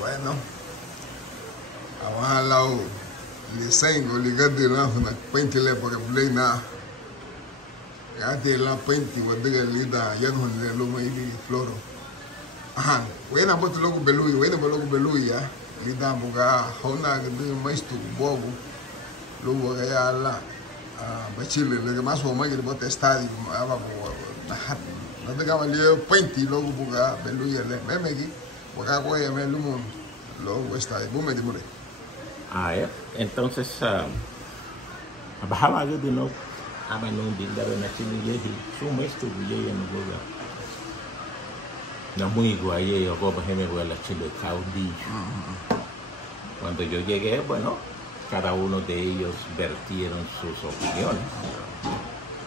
Bueno, vamos a la licengo, ligado na na pente le porque play na ate la pente wadega lida yan hon le lo mai di floro. Aha, wena bot logo belui, wena logo belui ya. Lida buga hona gde mais tu bobo. Lo buga ya la bachile le mas ho mai de bot estadio aba bo na hat. Na daga wali pente logo buga belui le memegi. Buga ko ya me lumo logo estadio bume di mure. Entonces bajaba yo de nuevo a Manon de la Nación y su maestro y en Boga. No muy guay, yo como me voy a la Chile Caudillo. Cuando yo llegué, bueno, cada uno de ellos vertieron sus opiniones,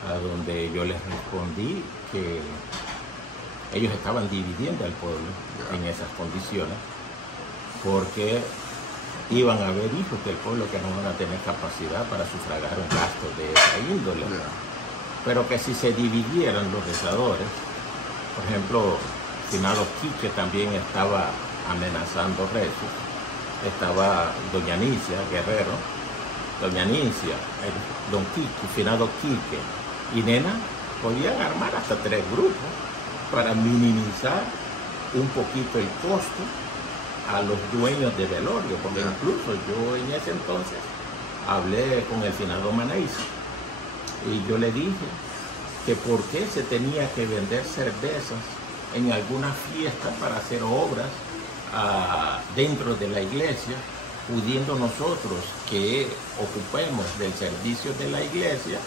a donde yo les respondí que ellos estaban dividiendo al pueblo en esas condiciones, porque iban a haber hijos del pueblo que no van a tener capacidad para sufragar un gasto de esa índole. Pero que si se dividieran los rezadores, por ejemplo, Finado Quique también estaba amenazando rezos, estaba doña Nicia Guerrero, doña Nicia, don Quique, Finado Quique y Nena, podían armar hasta 3 grupos para minimizar un poquito el costo a los dueños de velorio, porque incluso yo en ese entonces hablé con el finado Manaiza y yo le dije que por qué se tenía que vender cervezas en alguna fiesta para hacer obras dentro de la iglesia, pudiendo nosotros que ocupemos del servicio de la iglesia,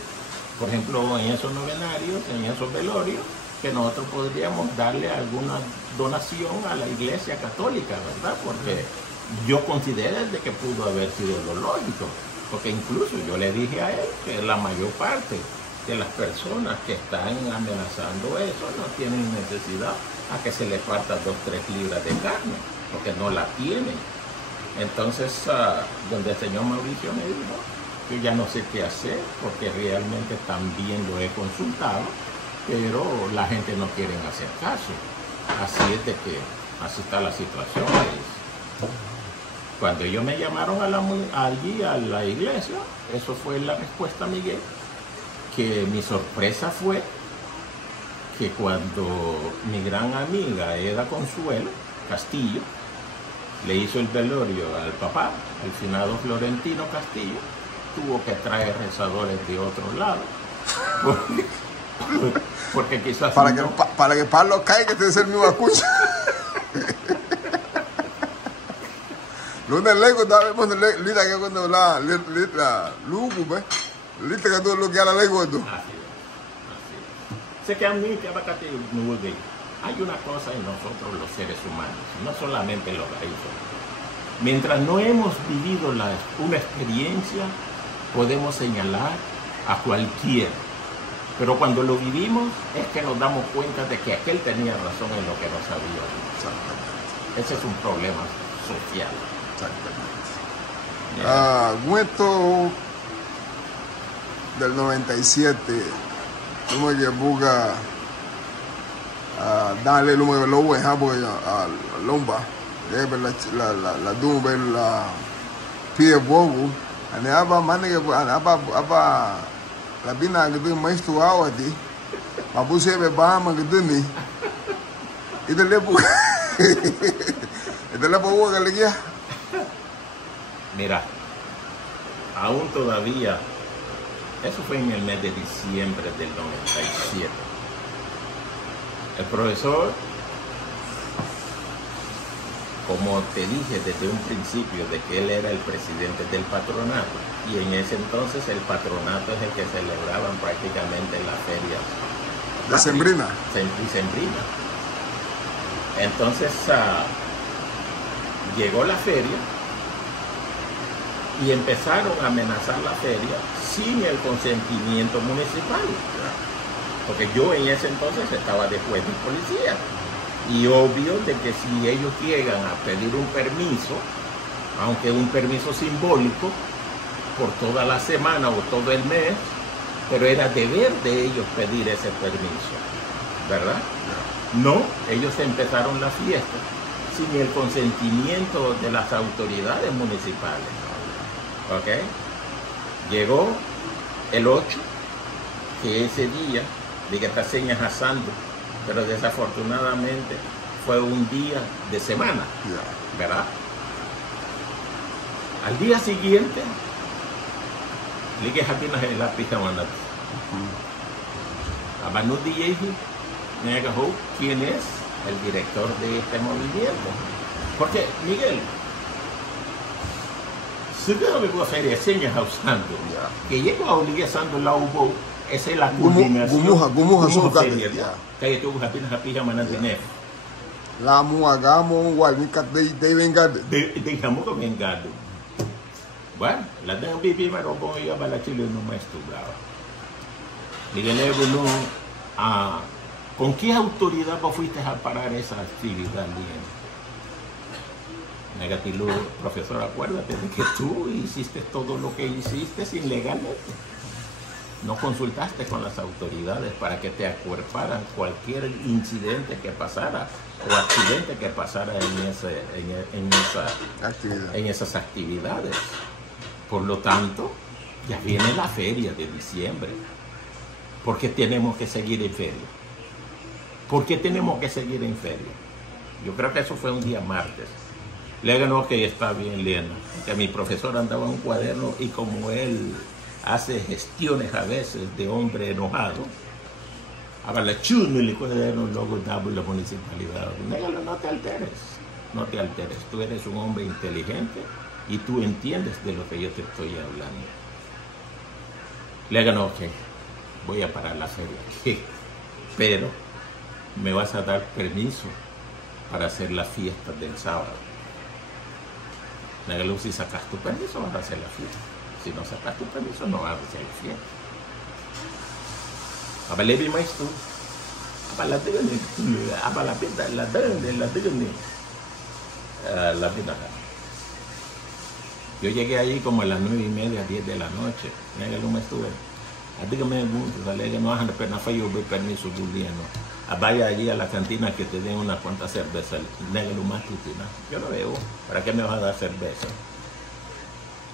por ejemplo en esos novenarios, en esos velorios, que nosotros podríamos darle alguna donación a la iglesia católica, ¿verdad? Porque yo considero de que pudo haber sido lo lógico, porque incluso yo le dije a él que la mayor parte de las personas que están amenazando eso no tienen necesidad a que se les falta 2 o 3 libras de carne, porque no la tienen. Entonces, donde el señor Mauricio me dijo, yo ya no sé qué hacer, porque realmente también lo he consultado, pero la gente no quiere hacer caso. Así es de que así está la situación. Cuando ellos me llamaron allí a la iglesia, eso fue la respuesta, Miguel, que mi sorpresa fue que cuando mi gran amiga Eda Consuelo Castillo le hizo el velorio al papá, el finado Florentino Castillo, tuvo que traer rezadores de otro lado. Porque quizás para que Pablo caiga, que te dice el mismo escucha. Luna lego da bueno lida que cuando la lugu ve lita que todo lo que a la lego tú. Sé que a mí que abacate no vuelve. Hay una cosa en nosotros los seres humanos, no solamente los raíces. Mientras no hemos vivido una experiencia, podemos señalar a cualquiera. Pero cuando lo vivimos es que nos damos cuenta de que aquel tenía razón en lo que no sabía. Exactamente. Ese es un problema social. Exactamente. Cuento del 97, como que busca darle el número de los huevos a Lomba, la dumba, la pie bobo, y aba manega aba la bina gede mais tu awadi abuse be bama gede ni idele bo galegia. Mira, aún todavía, eso fue en el mes de diciembre del 97. El profesor, como te dije desde un principio, de que él era el presidente del patronato, y en ese entonces el patronato es el que celebraban prácticamente la feria decembrina. Entonces llegó la feria y empezaron a amenazar la feria sin el consentimiento municipal, porque yo en ese entonces estaba de juez de policía. Y obvio de que si ellos llegan a pedir un permiso, aunque un permiso simbólico, por toda la semana o todo el mes, pero era deber de ellos pedir ese permiso, ¿verdad? No, ellos empezaron la fiesta sin el consentimiento de las autoridades municipales. ¿Ok? Llegó el 8, que ese día de que está señas asando, pero desafortunadamente fue un día de semana, ¿verdad? Al día siguiente, ligue apenas en la pista mandat. Abanud Diyeji, Negajo, ¿quién es el director de este movimiento? Porque, Miguel, si veo que a feria señas usando, que llegó a obligar usando la UBO, esa es la coordinación. Gumuha son feria, que tú apenas a pija mandat de nef. La muagamo, walmicat de vengado. De jamuco vengado. Bueno, la dan bibi me robo yo para Chile no me estudiaba. Miguel no ¿con qué autoridad vos fuiste a parar esa actividad bien? Negativo, profesor, acuérdate de que tú hiciste todo lo que hiciste ilegalmente. No consultaste con las autoridades para que te acuerparan cualquier incidente que pasara o accidente que pasara en esas actividades. Por lo tanto, ya viene la feria de diciembre. ¿Por qué tenemos que seguir en feria? ¿Por qué tenemos que seguir en feria? Yo creo que eso fue un día martes. Le ganó que está bien leyendo. Que mi profesor andaba en un cuaderno y como él hace gestiones a veces de hombre enojado, a la chusma y le cuaderno luego daba la municipalidad. Négalo, no te alteres. No te alteres. Tú eres un hombre inteligente y tú entiendes de lo que yo te estoy hablando. Le ganó que voy a parar la feria aquí, pero me vas a dar permiso para hacer la fiesta del sábado. Negalo, si sacas tu permiso vas a hacer la fiesta. Si no sacas tu permiso no vas a hacer la fiesta. A ver, le maestro. A la yo llegué ahí como a las 9:30, 10 de la noche. Negalo me estuve. Dígame, no hagan pena fue yo permiso de un día, no. Vaya allí a la cantina que te den unas cuantas cervezas. Negalo más tutina. Yo lo veo. ¿Para qué me vas a dar cerveza?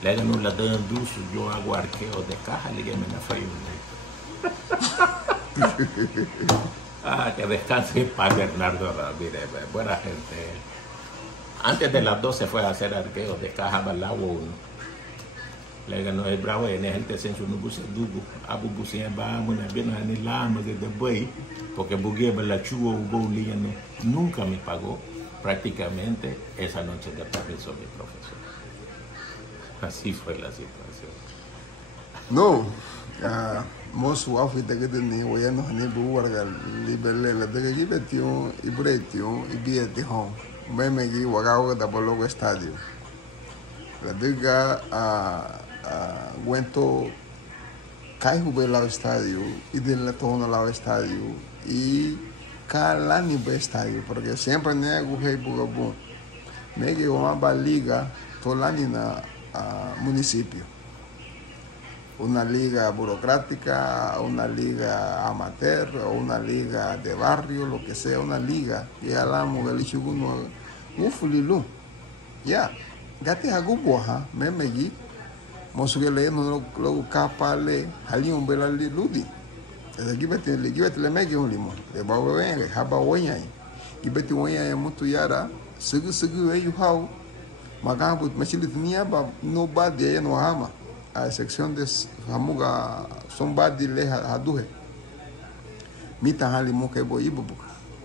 Le hagan un ladrón dulce, yo hago arqueo de caja, le llaman a fallo. Que descanse para Bernardo Ramírez, buena gente. Antes de las 12 fue a hacer arqueos de caja al agua uno. Le ganó el bravo en el gente se no puse dugo. Abu Busien va a una bien a la ama de buey, porque Bugué la chuo nunca me pagó prácticamente esa noche de permiso mi profesor. Así fue la situación. No, mosu afite que tenía voy a no ni buwarga libele la de que betio y bretio y bieti home. Meme gi wagawa da bologo estadio. La diga cuento kai hube la estadio y de la tono la estadio y calani be estadio porque siempre nego hei bugabu. Negi uma liga tolani na municipio. Una liga burocrática, una liga amateur, o una liga de barrio, lo que sea, una liga. Y hablamos del chuguno, ufulilu. Ya, gati haguboha, memegi, mosugele no lo capale, halium belali ludi. Desde aquí vete le megi un limón, le va a ver, haba hueña. Y vete hueña mutu yara, sigu you how. Magambo, machilitnia, no bad de no hama. A excepción de Hamuga, son badi leja aduje. Mita hali moke bo ibubu.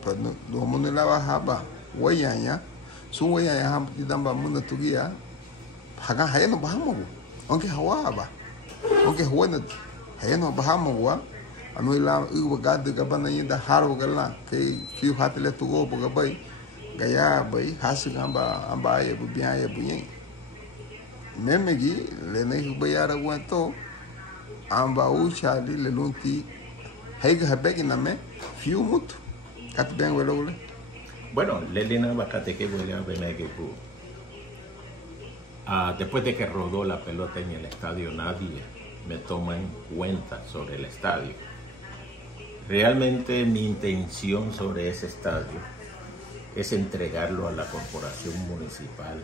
Pero no monelaba haba, weyanya, sun weyanya ham damba muna tugia. Haga hayano bahamago. Aunque hawaba. Aunque huena hayano bahamago. Anuela uba gadu gabana yinda haro gala. Que fiu hatele tugo bogabay. Gaya bay hasu amba aye bubiya aye buyen. Memegi le nei bayara guanto amba uchali le lunti heiga habegi na me fiu mutu kat ben welole. Bueno, Lelina Bacate que huele a Beneguepú. Después de que rodó la pelota en el estadio, nadie me toma en cuenta sobre el estadio. Realmente mi intención sobre ese estadio es entregarlo a la corporación municipal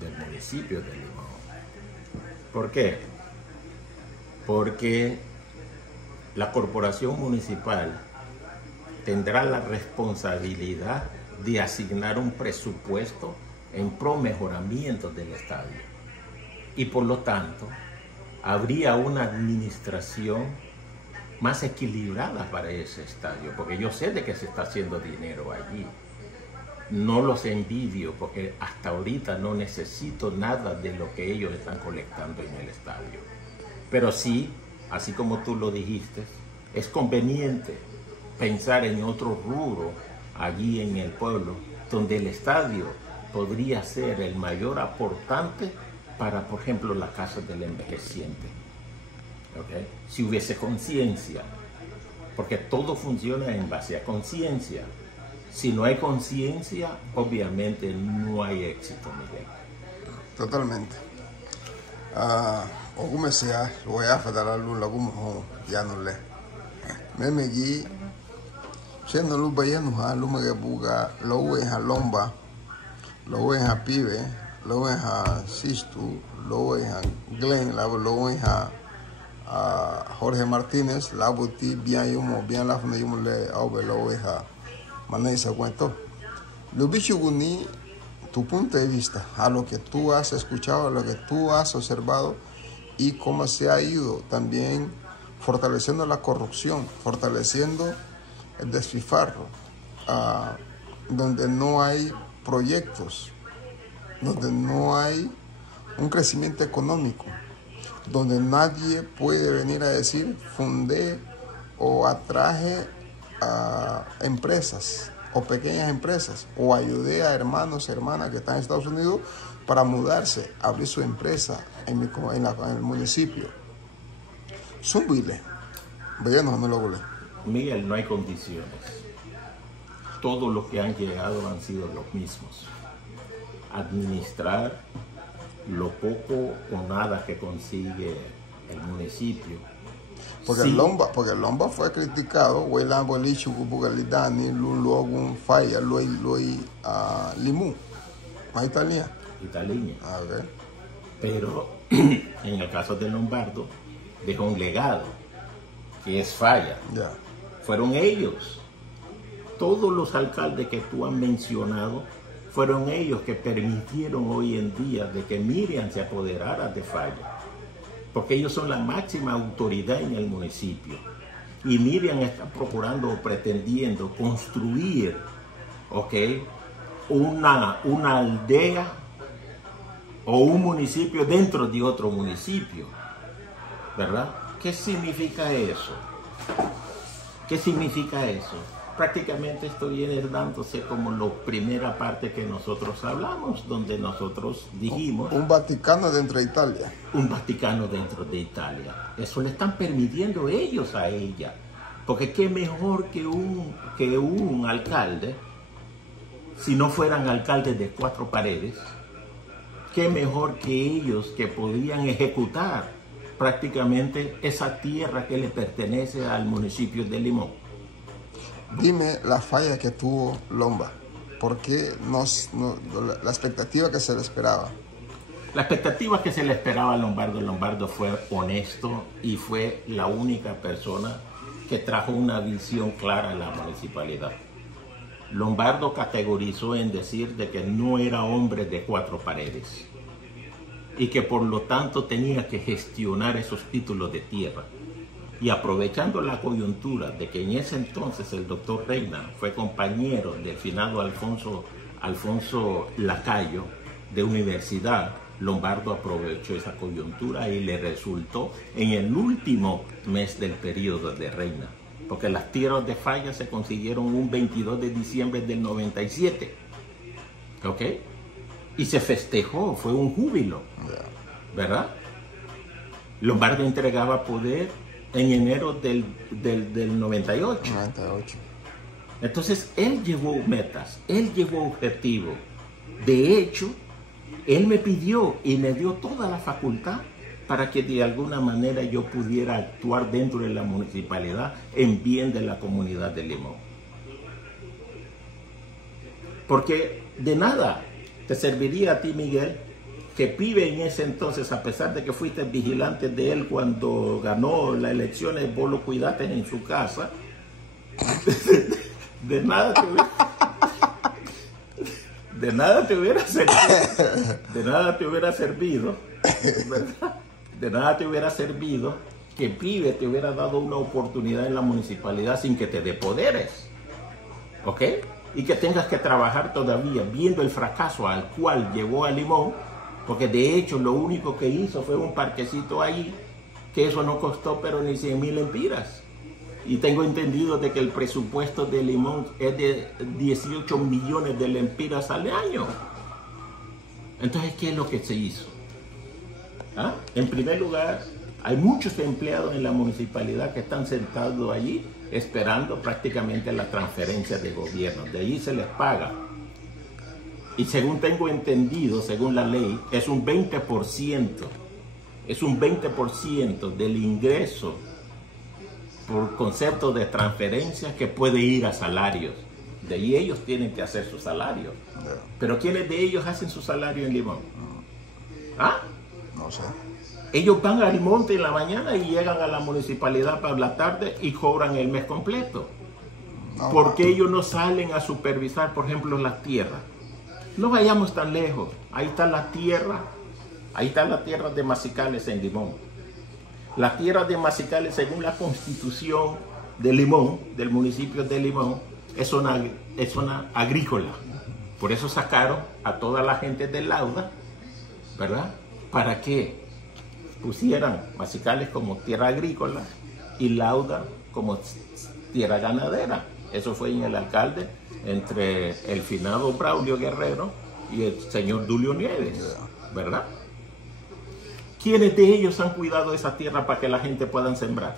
del municipio de Limón. ¿Por qué? Porque la corporación municipal tendrá la responsabilidad de asignar un presupuesto en pro mejoramiento del estadio. Y por lo tanto, habría una administración más equilibrada para ese estadio, porque yo sé de que se está haciendo dinero allí. No los envidio porque hasta ahorita no necesito nada de lo que ellos están colectando en el estadio. Pero sí, así como tú lo dijiste, es conveniente pensar en otro rubro allí en el pueblo, donde el estadio podría ser el mayor aportante para, por ejemplo, la casa del envejeciente. ¿Okay? Si hubiese conciencia, porque todo funciona en base a conciencia. Si no hay conciencia, obviamente no hay éxito, Miguel. Totalmente. Ogume sea, lo voy a hacer la luz, la como ya no le. Me guí, siendo luz bayano, luz me buga, lo voy a lomba, lo voy a pibe, lo voy a sistu, lo voy a Glenn, lo voy a Jorge Martínez, la botí bien yumo, bien la funda yumo le aube, lo voy a Mané se cuento. Lo bicho guni, tu punto de vista, a lo que tú has escuchado, a lo que tú has observado y cómo se ha ido también fortaleciendo la corrupción, fortaleciendo el despilfarro, donde no hay proyectos, donde no hay un crecimiento económico, donde nadie puede venir a decir fundé o atraje a empresas o pequeñas empresas o ayudé a hermanos y hermanas que están en Estados Unidos para mudarse, abrir su empresa en el municipio. Zumbile, no lo volé. Miguel, no hay condiciones. Todos los que han llegado han sido los mismos. Administrar lo poco o nada que consigue el municipio. Porque sí. el Lomba fue criticado, Weilambo Lichu, Bugalidani, Lulogun, Faya, Limú, ¿más Italia? Italiña. Okay. Pero en el caso de Lombardo, dejó un legado, que es Falla. Yeah. Fueron ellos. Todos los alcaldes que tú has mencionado, fueron ellos que permitieron hoy en día de que Miriam se apoderara de Falla. Porque ellos son la máxima autoridad en el municipio. Y Miriam está procurando o pretendiendo construir, ¿okay?, una aldea o un municipio dentro de otro municipio, ¿verdad? ¿Qué significa eso? ¿Qué significa eso? Prácticamente esto viene dándose como la primera parte que nosotros hablamos, donde nosotros dijimos... Un Vaticano dentro de Italia. Un Vaticano dentro de Italia. Eso le están permitiendo ellos a ella. Porque qué mejor que un alcalde, si no fueran alcaldes de cuatro paredes, qué mejor que ellos que podían ejecutar prácticamente esa tierra que le pertenece al municipio de Limón. Dime la falla que tuvo Lomba, porque la expectativa que se le esperaba. La expectativa que se le esperaba a Lombardo fue honesto y fue la única persona que trajo una visión clara a la municipalidad. Lombardo categorizó en decir de que no era hombre de cuatro paredes y que por lo tanto tenía que gestionar esos títulos de tierra. Y aprovechando la coyuntura de que en ese entonces el doctor Reina fue compañero del finado Alfonso Lacayo de universidad, Lombardo aprovechó esa coyuntura y le resultó en el último mes del periodo de Reina, porque las tierras de Falla se consiguieron un 22 de diciembre del 97, ¿ok? Y se festejó, fue un júbilo, ¿verdad? Lombardo entregaba poder en enero del 98. Entonces, él llevó metas, él llevó objetivos. De hecho, él me pidió y me dio toda la facultad para que de alguna manera yo pudiera actuar dentro de la municipalidad en bien de la comunidad de Limón. Porque de nada te serviría a ti, Miguel, que Pibe en ese entonces, a pesar de que fuiste vigilante de él cuando ganó las elecciones, vos lo cuidaste en su casa. De nada te hubiera servido, ¿verdad? De nada te hubiera servido que Pibe te hubiera dado una oportunidad en la municipalidad sin que te dé poderes, ¿ok? Y que tengas que trabajar todavía viendo el fracaso al cual llevó a Limón, porque de hecho lo único que hizo fue un parquecito ahí, que eso no costó pero ni 100,000 lempiras. Y tengo entendido de que el presupuesto de Limón es de 18 millones de lempiras al año. Entonces, ¿qué es lo que se hizo? ¿Ah? En primer lugar, hay muchos empleados en la municipalidad que están sentados allí esperando prácticamente la transferencia de gobierno. De allí se les paga. Y según tengo entendido, según la ley, es un 20%. Es un 20% del ingreso por concepto de transferencias que puede ir a salarios. De ahí ellos tienen que hacer su salario. Pero ¿quiénes de ellos hacen su salario en Limón? ¿Ah? No sé. Ellos van al monte en la mañana y llegan a la municipalidad para la tarde y cobran el mes completo. No, porque ellos no salen a supervisar, por ejemplo, las tierras. No vayamos tan lejos. Ahí está la tierra. Ahí está la tierra de Macicales en Limón. La tierra de Macicales, según la constitución de Limón, del municipio de Limón, es zona agrícola. Por eso sacaron a toda la gente de Lauda, ¿verdad? Para que pusieran Macicales como tierra agrícola y Lauda como tierra ganadera. Eso fue en el alcalde entre el finado Braulio Guerrero y el señor Dulio Nieves, ¿verdad? ¿Quiénes de ellos han cuidado esa tierra para que la gente pueda sembrar?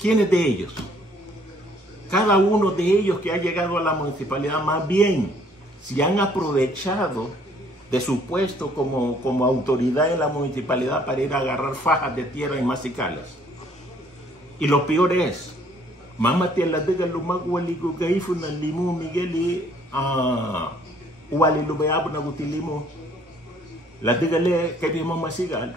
¿Quiénes de ellos? Cada uno de ellos que ha llegado a la municipalidad, más bien, se han aprovechado de su puesto como autoridad en la municipalidad para ir a agarrar fajas de tierra en Macicales. Y lo peor es, mamá te la diga lo más gualico que hizo en el Limón, Miguel, y Wali lo vea por Nagutilimo. La dígale que vimos Macigal.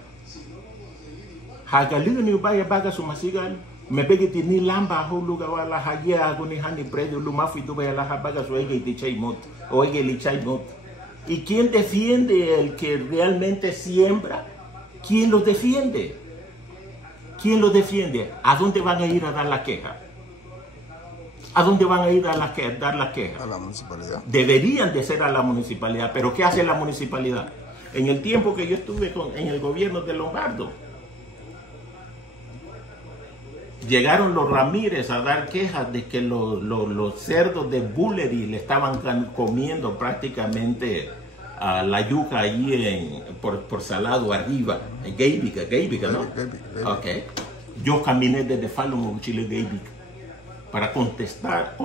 Hagaligo ni vaya baga su Macigal. Me pegue ni lamba ho lugar wala haya agoni hani predio lumafi tu vaya la baga su ege de chaimot o ege li chaimot. ¿Y quién defiende el que realmente siembra? ¿Quién lo defiende? ¿Quién lo defiende? ¿A dónde van a ir a dar la queja? ¿A dónde van a ir a dar la queja? A la municipalidad. Deberían de ser a la municipalidad, pero ¿qué hace la municipalidad? En el tiempo que yo estuve en el gobierno de Lombardo, llegaron los Ramírez a dar quejas de que los cerdos de Bulleri le estaban comiendo prácticamente a la yuca allí por Salado arriba, en Geibica, ¿no? Okay. Yo caminé desde Falun Chile Geibica para contestar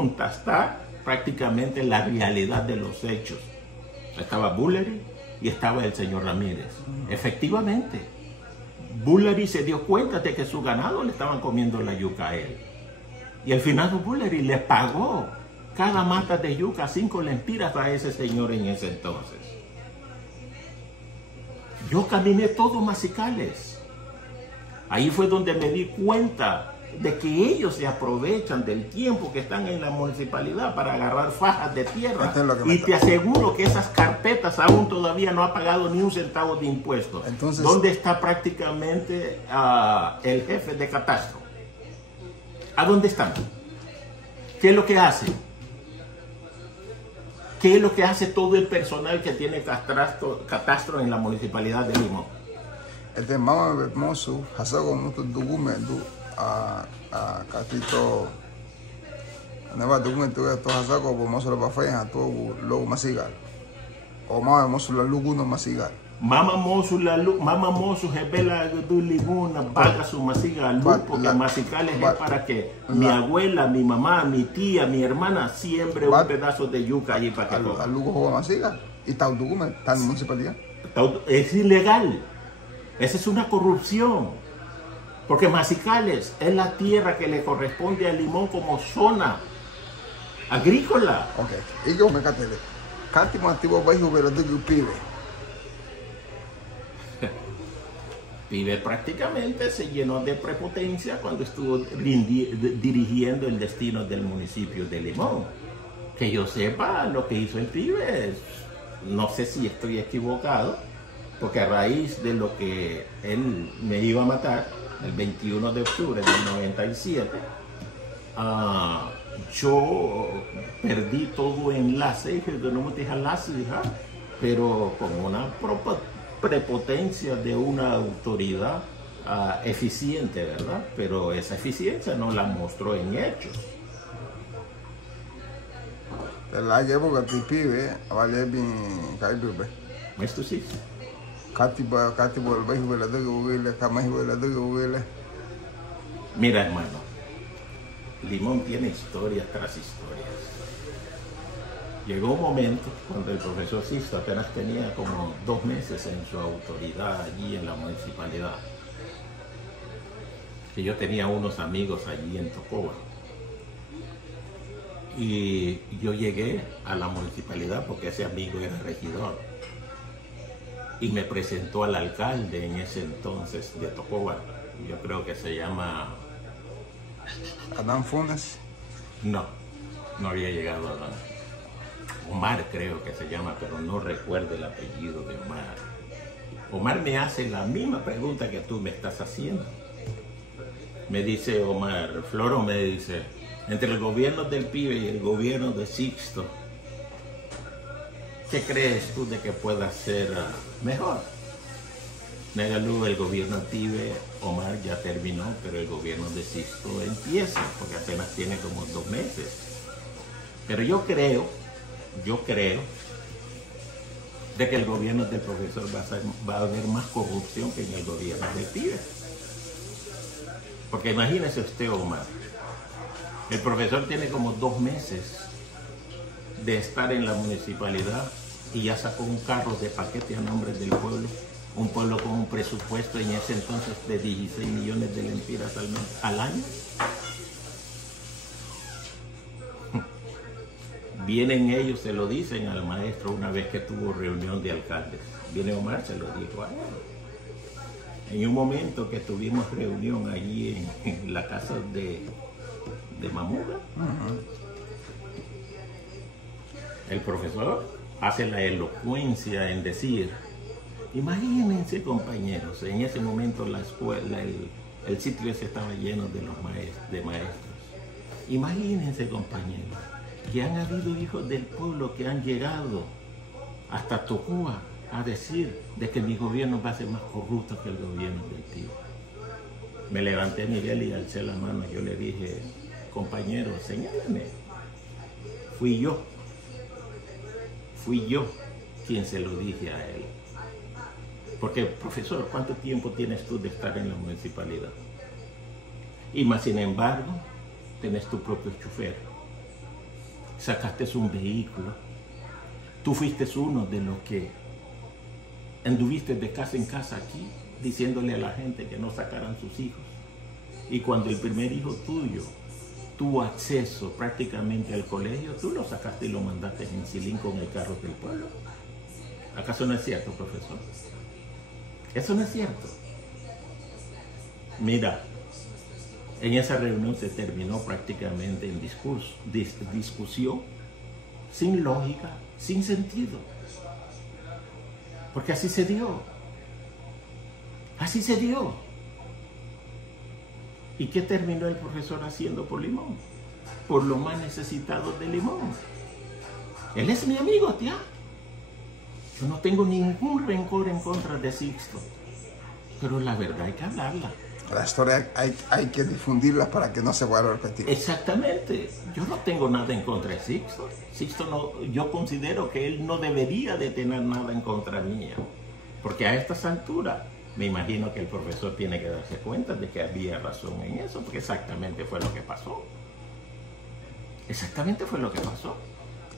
prácticamente la realidad de los hechos. Estaba Bulleri y estaba el señor Ramírez. Efectivamente, Bulleri se dio cuenta de que su ganado le estaban comiendo la yuca a él. Y al final Bulleri le pagó cada mata de yuca 5 lempiras a ese señor en ese entonces. Yo caminé todo Macicales. Ahí fue donde me di cuenta de que ellos se aprovechan del tiempo que están en la municipalidad para agarrar fajas de tierra. Y te aseguro que esas carpetas aún todavía no ha pagado ni un centavo de impuestos. Entonces, ¿dónde está prácticamente el jefe de catastro? ¿A dónde están? ¿Qué es lo que hace? ¿Qué es lo que hace todo el personal que tiene catastro en la municipalidad de Limón? Este mama hermoso, hasago mucho documento a catito neva documento to hasago bomoso la bafaya to logo Macigal. O mama hermoso la luguno Macigal. Mama mosu hebela du liguna paga su Macigal porque Macicales es para que mi abuela, mi mamá, mi tía, mi hermana siembre un pedazo de yuca allí para que coma. Al lugo juega Macigal y tal documento tal municipalidad. Es ilegal. Esa es una corrupción. Porque Macicales es la tierra que le corresponde a Limón como zona agrícola. Ok. Y yo me catele. Cátimo activo bajo pero de pibe. Pibe prácticamente se llenó de prepotencia cuando estuvo dirigiendo el destino del municipio de Limón. Que yo sepa, lo que hizo el Pibe, no sé si estoy equivocado, porque a raíz de lo que él me iba a matar, el 21 de octubre del 97, yo perdí todo enlace, pero con una prepotencia de una autoridad eficiente, ¿verdad? Pero esa eficiencia no la mostró en hechos. La llevo que te pide, vale bien, caído. ¿Esto sí? Cátimo el bajo la de Google, Camajo la de Google. Mira, hermano, Limón tiene historias tras historias. Llegó un momento cuando el profesor Sisto apenas tenía como 2 meses en su autoridad allí en la municipalidad, que yo tenía unos amigos allí en Tocoba. Y yo llegué a la municipalidad porque ese amigo era regidor. Y me presentó al alcalde en ese entonces de Tocoba. Yo creo que se llama... Adán Funes. No había llegado a Adán. Omar creo que se llama, pero no recuerdo el apellido de Omar. Omar me hace la misma pregunta que tú me estás haciendo. Me dice Omar, Floro me dice, entre el gobierno del Pibe y el gobierno de Sixto, ¿qué crees tú de que pueda ser mejor? Négalú, el gobierno del Pibe, Omar ya terminó, pero el gobierno de Sixto empieza, porque apenas tiene como 2 meses. Pero yo creo de que el gobierno del profesor va a haber más corrupción que en el gobierno del Pibe. Porque imagínese usted, Omar, el profesor tiene como 2 meses de estar en la municipalidad y ya sacó un carro de paquete a nombre del pueblo, un pueblo con un presupuesto en ese entonces de 16 millones de lempiras al año. Vienen ellos, se lo dicen al maestro una vez que tuvo reunión de alcaldes. Viene Omar, se lo dijo a él. En un momento que tuvimos reunión allí en la casa de Mamuga, el profesor hace la elocuencia en decir, imagínense compañeros, en ese momento la escuela, el sitio se estaba lleno de maestros. Imagínense compañeros, que han habido hijos del pueblo que han llegado hasta Tocoba a decir de que mi gobierno va a ser más corrupto que el gobierno del tío. Me levanté, Miguel, y alcé la mano. Yo le dije, compañero, señálame. Fui yo quien se lo dije a él. Porque, profesor, ¿cuánto tiempo tienes tú de estar en la municipalidad? Y más sin embargo, tenés tu propio chofer. Sacaste un vehículo. Tú fuiste uno de los que anduviste de casa en casa aquí, diciéndole a la gente que no sacaran sus hijos. Y cuando el primer hijo tuyo tuvo acceso prácticamente al colegio, tú lo sacaste y lo mandaste en Silín con el carro del pueblo. ¿Acaso no es cierto, profesor? Eso no es cierto. Mira, en esa reunión se terminó prácticamente en discusión, sin lógica, sin sentido. Porque así se dio. Así se dio. ¿Y qué terminó el profesor haciendo por Limón? Por lo más necesitado de Limón. Él es mi amigo, tía. Yo no tengo ningún rencor en contra de Sixto. Pero la verdad hay que hablarla. La historia hay que difundirla para que no se vuelva a repetir. Exactamente. Yo no tengo nada en contra de Sixto. Sixto no, yo considero que él no debería de tener nada en contra mía. Porque a estas alturas me imagino que el profesor tiene que darse cuenta de que había razón en eso, porque exactamente fue lo que pasó. Exactamente fue lo que pasó.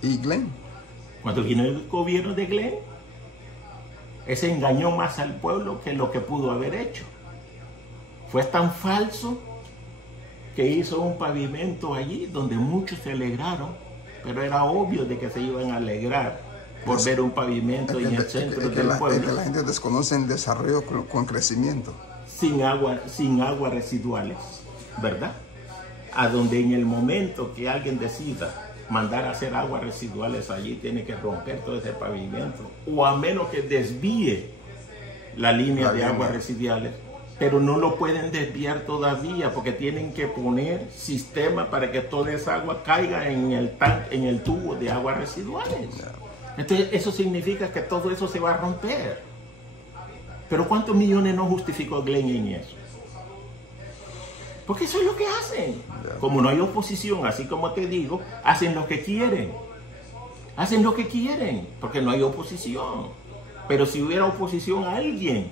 ¿Y Glenn? Cuando vino el gobierno de Glenn, ese engañó más al pueblo que lo que pudo haber hecho. Fue tan falso que hizo un pavimento allí donde muchos se alegraron pero era obvio de que se iban a alegrar por ver un pavimento en el centro del pueblo. Es que la gente desconoce el desarrollo con crecimiento. Sin agua residuales, ¿verdad? A donde en el momento que alguien decida mandar a hacer aguas residuales allí, tiene que romper todo ese pavimento, o a menos que desvíe la línea de aguas residuales, pero no lo pueden desviar todavía porque tienen que poner sistema para que toda esa agua caiga en el tubo de aguas residuales. Entonces eso significa que todo eso se va a romper. Pero ¿cuántos millones no justificó Glenn en eso? Porque eso es lo que hacen. Como no hay oposición, así como te digo, hacen lo que quieren. Hacen lo que quieren, porque no hay oposición. Pero si hubiera oposición, alguien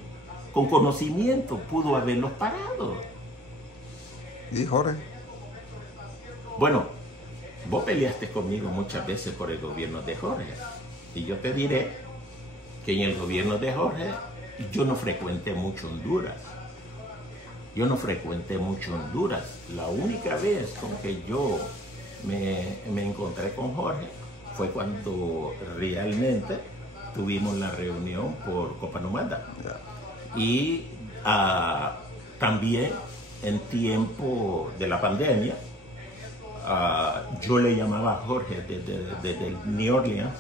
con conocimiento pudo haberlos parado. ¿Y Jorge? Bueno, vos peleaste conmigo muchas veces por el gobierno de Jorge. Y yo te diré que en el gobierno de Jorge yo no frecuenté mucho Honduras. La única vez con que yo me encontré con Jorge fue cuando realmente tuvimos la reunión por Copa Numanda. Y también en tiempo de la pandemia, yo le llamaba a Jorge desde New Orleans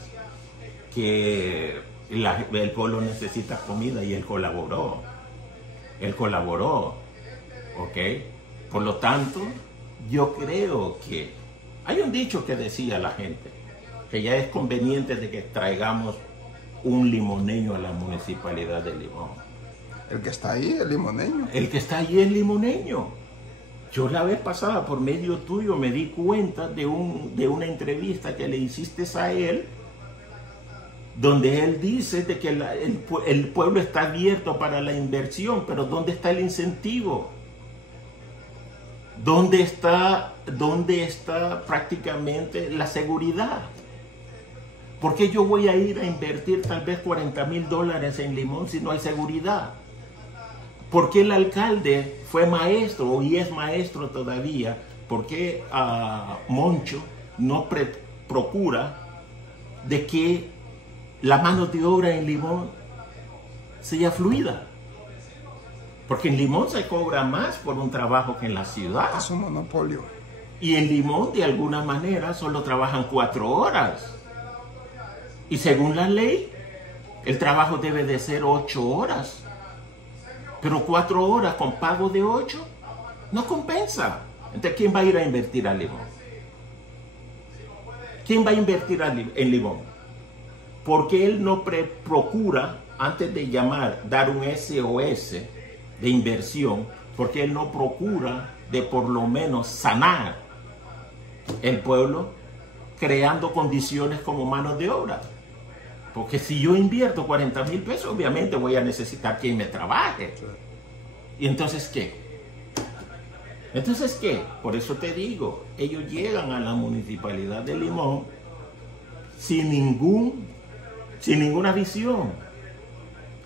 que el pueblo necesita comida, y él colaboró, ¿ok? Por lo tanto, yo creo que hay un dicho que decía la gente, que ya es conveniente de que traigamos un limoneño a la municipalidad de Limón. El que está ahí, el limoneño. El que está ahí es limoneño. Yo la vez pasada, por medio tuyo, me di cuenta de una entrevista que le hiciste a él, donde él dice de que el pueblo está abierto para la inversión, pero ¿dónde está el incentivo? ¿Dónde está prácticamente la seguridad? ¿Por qué yo voy a ir a invertir tal vez $40,000 en Limón si no hay seguridad? ¿Por qué el alcalde fue maestro y es maestro todavía? ¿Por qué Moncho no procura de que la mano de obra en Limón sea fluida? Porque en Limón se cobra más por un trabajo que en la ciudad. Es un monopolio. Y en Limón, de alguna manera, solo trabajan 4 horas. Y según la ley, el trabajo debe de ser 8 horas. Pero 4 horas con pago de 8 no compensa. Entonces, ¿quién va a ir a invertir a Limón? ¿Quién va a invertir en Limón? Porque él no procura, antes de dar un SOS de inversión, porque él no procura de por lo menos sanar el pueblo creando condiciones como manos de obra. Porque si yo invierto 40,000 pesos, obviamente voy a necesitar quien me trabaje. ¿Y entonces qué? ¿Entonces qué? Por eso te digo, ellos llegan a la municipalidad de Limón sin ninguna visión,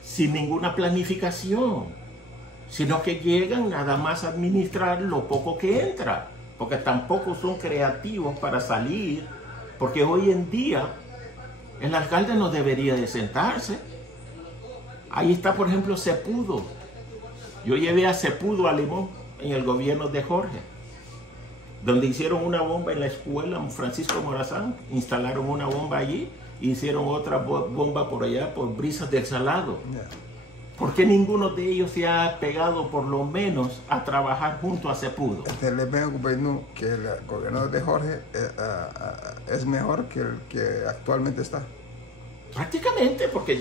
sin ninguna planificación, sino que llegan nada más a administrar lo poco que entra, porque tampoco son creativos para salir, porque hoy en día el alcalde no debería de sentarse. Ahí está, por ejemplo, Cepudo. Yo llevé a Cepudo a Limón en el gobierno de Jorge, donde hicieron una bomba en la escuela Francisco Morazán, instalaron una bomba allí, e hicieron otra bomba por allá, por Brisas del Salado. ¿Por qué ninguno de ellos se ha pegado por lo menos a trabajar junto a Cepudo? Le veo que el gobierno de Jorge es mejor que el que actualmente está. Prácticamente, porque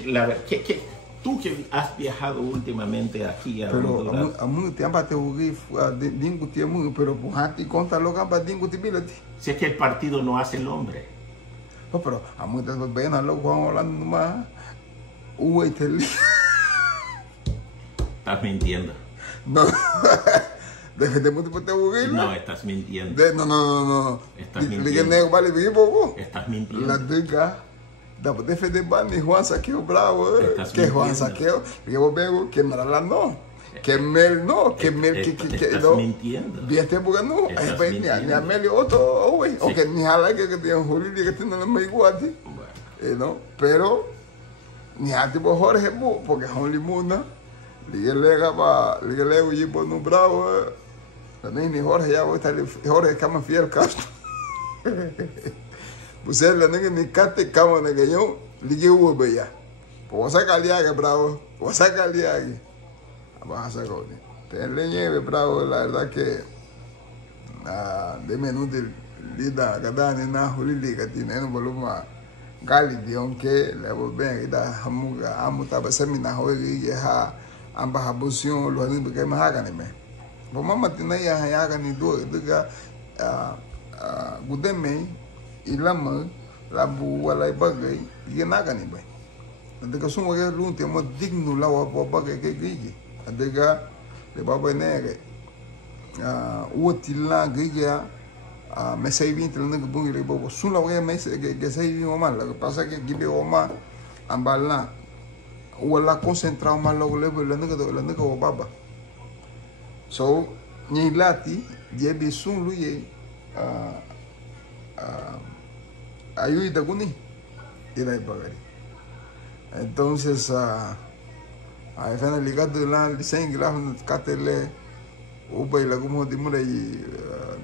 tú que has viajado últimamente aquí a Honduras. Si es que el partido no hace el hombre. No, pero a muchas veces Juan hablando más. Estás mintiendo. No. No, estás mintiendo. No. Estás mintiendo. Estás mintiendo. La diga. Dapat defender Bani Juan Saqueo bravo. Estás Que Juan mintiendo. Saqueo, yo veo que no la no. Que Mel, no, que Mel, Te estás no. mintiendo. Vieste porque no, Estás pues, ni mintiendo. a Mel otro, güey. Sí. O que ni a la que tiene Julio que tiene la misma igual, Bueno, ¿no? Pero, ni a tipo Jorge, porque son limuna, ligue y por un bravo, ni Jorge ya voy a estar, Jorge cama fiel Castro. Pues él la nega ni cate cama de que yo, ligue hubo bella. Pues saca el día bravo, pues saca el día aquí. Vas a sacar, tenerle nieve bravo, la verdad que, de menú de lida, cada nena, Julio, que tiene un volumen. Gali di onke lebo ben ida hamuga amuta basemina hoyi ha amba habusion lo ni be ma haga ni me bo mama tina ya ga ni do diga gudeme ilama la bu wala bagay ye naga ni be diga sumo ge lunte mo dignu la wa bagay ke gigi diga le baba nege wotila giga me sei bien el nega bungi le bobo sula we me que sei bien mal lo que pasa es que gibe oma ambala wala concentrado mal lo le nega o baba so ni lati die bi sun lu ye ayu ida kuni ida bagari entonces a fana ligado la lisengi la katele ubay la como dimula y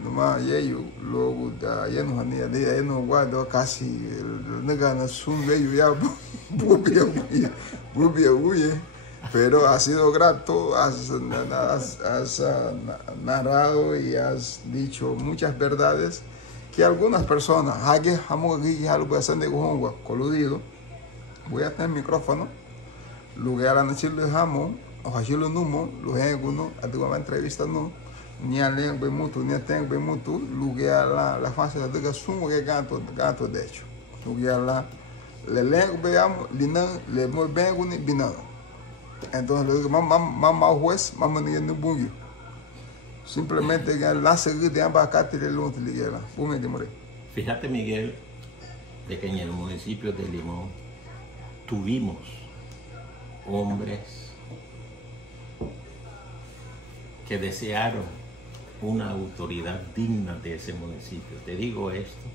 numa yeyu logo da yenu hani ali yenu guardo casi nega na sunga ya bubia uye pero ha sido grato, has narrado y has dicho muchas verdades que algunas personas hage hamo gi algo asande go coludido voy a tener micrófono lugar a chile hamo o hajilo numo lo henguno a entrevista no ni a lengua muito ni a tempo muito lugar la fase da sumo que gato de hecho lugar la le lengua veamos linan le mo bengo ni binano entonces le digo mamá juez mamá ni no bungo simplemente la seguir de ambas de lo ligera fume de morir. Fíjate, Miguel, de que en el municipio de Limón tuvimos hombres que desearon una autoridad digna de ese municipio. Te digo esto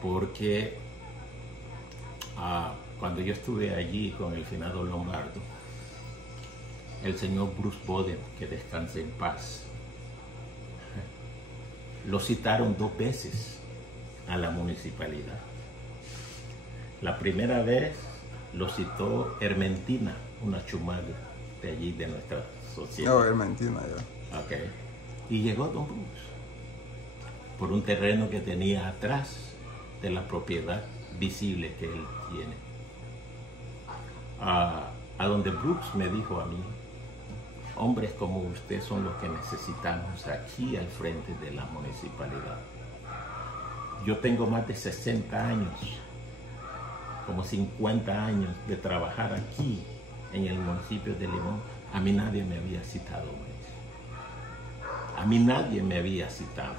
porque cuando yo estuve allí con el finado Lombardo, el señor Bruce Boden, que descanse en paz, lo citaron 2 veces a la municipalidad. La primera vez lo citó Hermentina, una chumaga de allí, de nuestra sociedad. No, Hermentina, ya. Okay. Y llegó Don Brooks por un terreno que tenía atrás de la propiedad visible que él tiene. A donde Brooks me dijo a mí, hombres como usted son los que necesitamos aquí al frente de la municipalidad. Yo tengo más de 60 años, como 50 años de trabajar aquí en el municipio de Limón. A mí nadie me había citado. A mí nadie me había citado.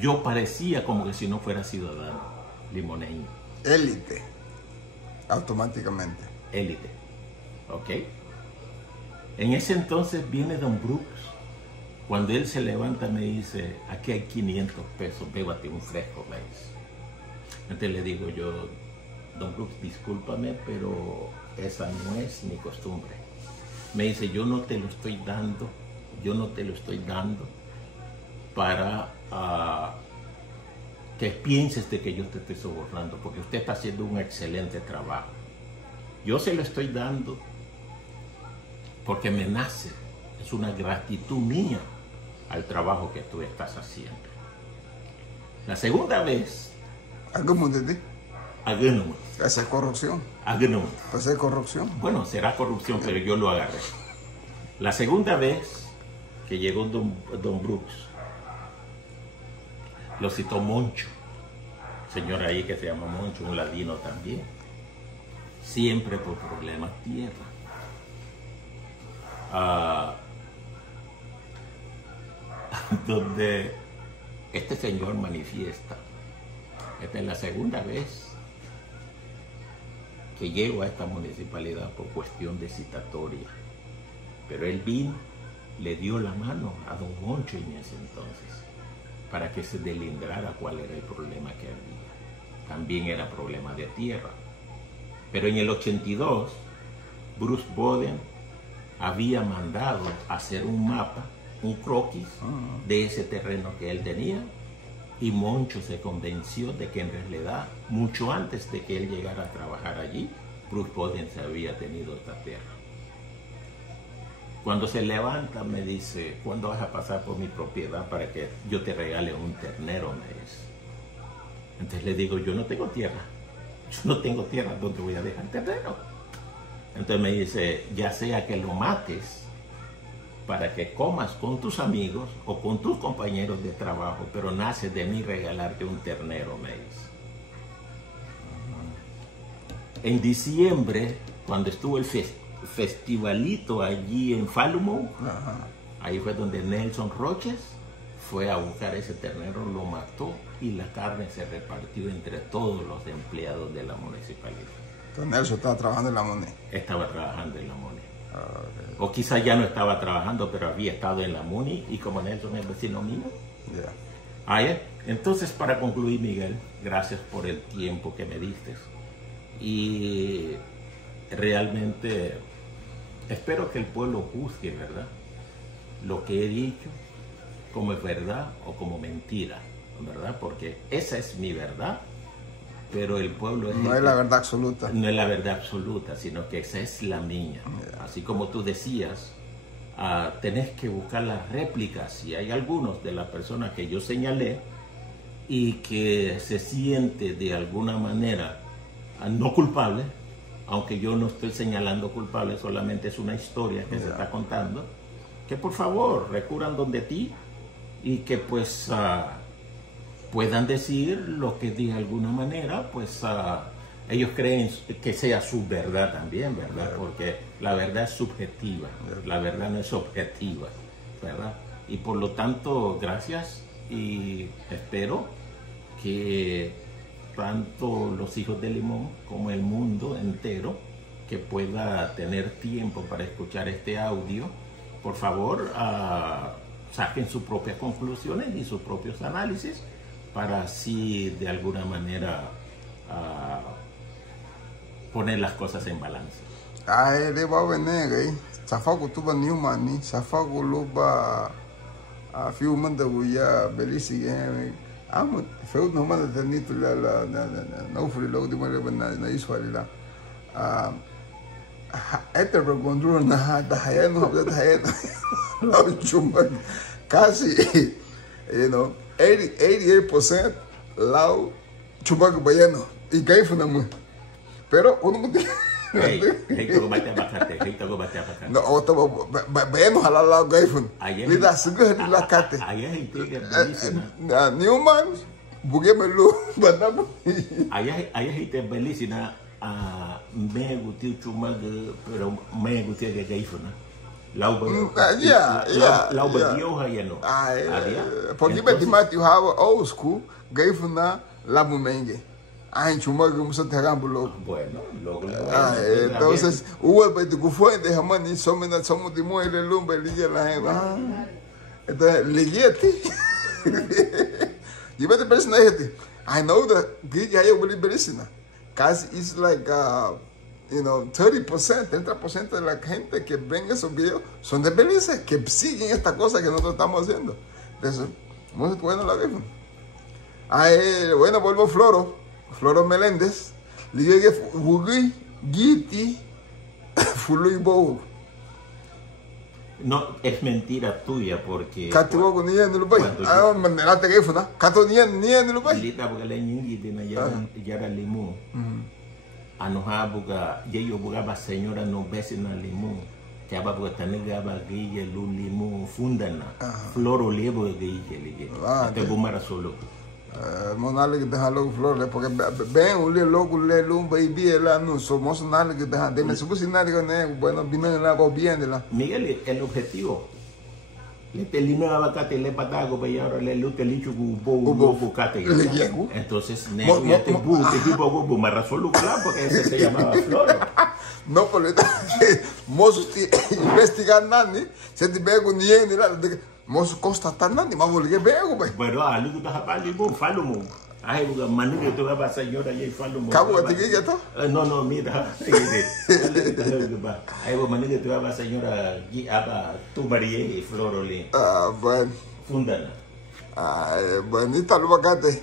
Yo parecía como que si no fuera ciudadano limoneño. Élite, automáticamente. Élite, ¿ok? En ese entonces viene Don Brooks. Cuando él se levanta me dice, aquí hay 500 pesos, bébate un fresco, me dice. Entonces le digo yo, Don Brooks, discúlpame, pero esa no es mi costumbre. Me dice, yo no te lo estoy dando para que pienses de que yo te estoy sobornando, porque usted está haciendo un excelente trabajo. Yo se lo estoy dando porque me nace, es una gratitud mía al trabajo que tú estás haciendo. La segunda vez, Esa es corrupción. Pues es corrupción. Bueno, será corrupción, pero yo lo agarré. La segunda vez que llegó Don Brooks, lo citó Moncho, señor ahí que se llama Moncho, un ladino también, siempre por problemas tierra. Donde este señor manifiesta, esta es la segunda vez que llegó a esta municipalidad por cuestión de citatoria. Pero él vino, le dio la mano a don Moncho en ese entonces, para que se delindrara cuál era el problema que había. También era problema de tierra. Pero en el 82, Bruce Boden había mandado hacer un mapa, un croquis de ese terreno que él tenía, y Moncho se convenció de que en realidad, mucho antes de que él llegara a trabajar allí, Bruce Boden se había tenido esta tierra. Cuando se levanta me dice, ¿cuándo vas a pasar por mi propiedad para que yo te regale un ternero? Me dice. Entonces le digo, yo no tengo tierra. Yo no tengo tierra, ¿dónde voy a dejar ternero? Entonces me dice, ya sea que lo mates para que comas con tus amigos o con tus compañeros de trabajo, pero nace de mí regalarte un ternero, me dice. En diciembre, cuando estuvo el festivalito allí en Falmouth, ahí fue donde Nelson Roches fue a buscar ese ternero, lo mató y la carne se repartió entre todos los empleados de la municipalidad. Entonces Nelson estaba trabajando en la MUNI. Estaba trabajando en la MUNI. Okay. O quizá ya no estaba trabajando, pero había estado en la MUNI, y como Nelson es vecino mío. Entonces, para concluir, Miguel, gracias por el tiempo que me diste. Y realmente espero que el pueblo juzgue, ¿verdad?, lo que he dicho como es verdad o como mentira, ¿verdad? Porque esa es mi verdad, pero el pueblo es... No es la verdad absoluta. No es la verdad absoluta, sino que esa es la mía. Así como tú decías, tenés que buscar las réplicas, y hay algunos de las personas que yo señalé y que se siente de alguna manera no culpable, aunque yo no estoy señalando culpable, solamente es una historia que se está contando, que por favor recurran donde ti y que pues puedan decir lo que de alguna manera pues ellos creen que sea su verdad también, ¿verdad? Porque la verdad es subjetiva, la verdad no es objetiva, ¿verdad? Y por lo tanto, gracias, y espero que tanto los hijos de Limón como el mundo entero que pueda tener tiempo para escuchar este audio, por favor, saquen sus propias conclusiones y sus propios análisis para así de alguna manera poner las cosas en balance. De va venir, safaku tuba Newman, safaku luba a few months ya belisi am feu no man de nito la no fui lo de na iswalila eter gonduro na da hayano da hayano la chumba casi 88% la chumba bayano y caifuna mu pero uno no otro bayano halala gaifun lida suga la kate Newman buge melu banam ayah ite belisina me gutiu chumba pero me gutiu ga gaifuna Lauba dio hayano. Porque Matthew have old school gaifuna la mumenge. Ay chumago musa tegambulo. Bueno, entonces hubo de gufo de jamani somos de muele lumba liga la entonces ligeti. You better person I know that giga yo believe berisina. Cause it's like 30%, 30% de la gente que ven esos videos son de Belice, que siguen esta cosa que nosotros estamos haciendo. Entonces, muy bueno la vemos. Bueno, vuelvo Floro Meléndez, le llegué Wugui, Giti, Fului Bow. No, es mentira tuya porque... Cativo con niña en el país. Manera teléfono, Cato niña en el país. Lita porque le ñingui de Yara Limón. Anoha buga yeyo buga ba señora no besina limón que aba buga tanega ba guille lu limón fundana floro lebo guille lige te bumara solo monale que dejarlo flor porque ven un loco le un baby la no somos nada que dejan de me supuso nada que bueno vino la bien de la Miguel, el objetivo Le telima abacate le patago pe ahora le lute lichu ku bo bucate. Entonces nego ya te bu te tipo go marrazolo claro porque ese se llamaba Floro. No, pero moço investigar nani, se te pego ninguém ni lá, moço constatar nani, mas vou ligar pego, pai. Bueno, ali tu tá falando bom, falo mo. Aí o manu tu vai passar senhora aí falo mo. Cabo que que to? No, mira. Aí o manu tu vai passar senhora aqui aba tu Maria e Floro ali. Ah, bueno. Fundana. Ah, bonita lo bacate.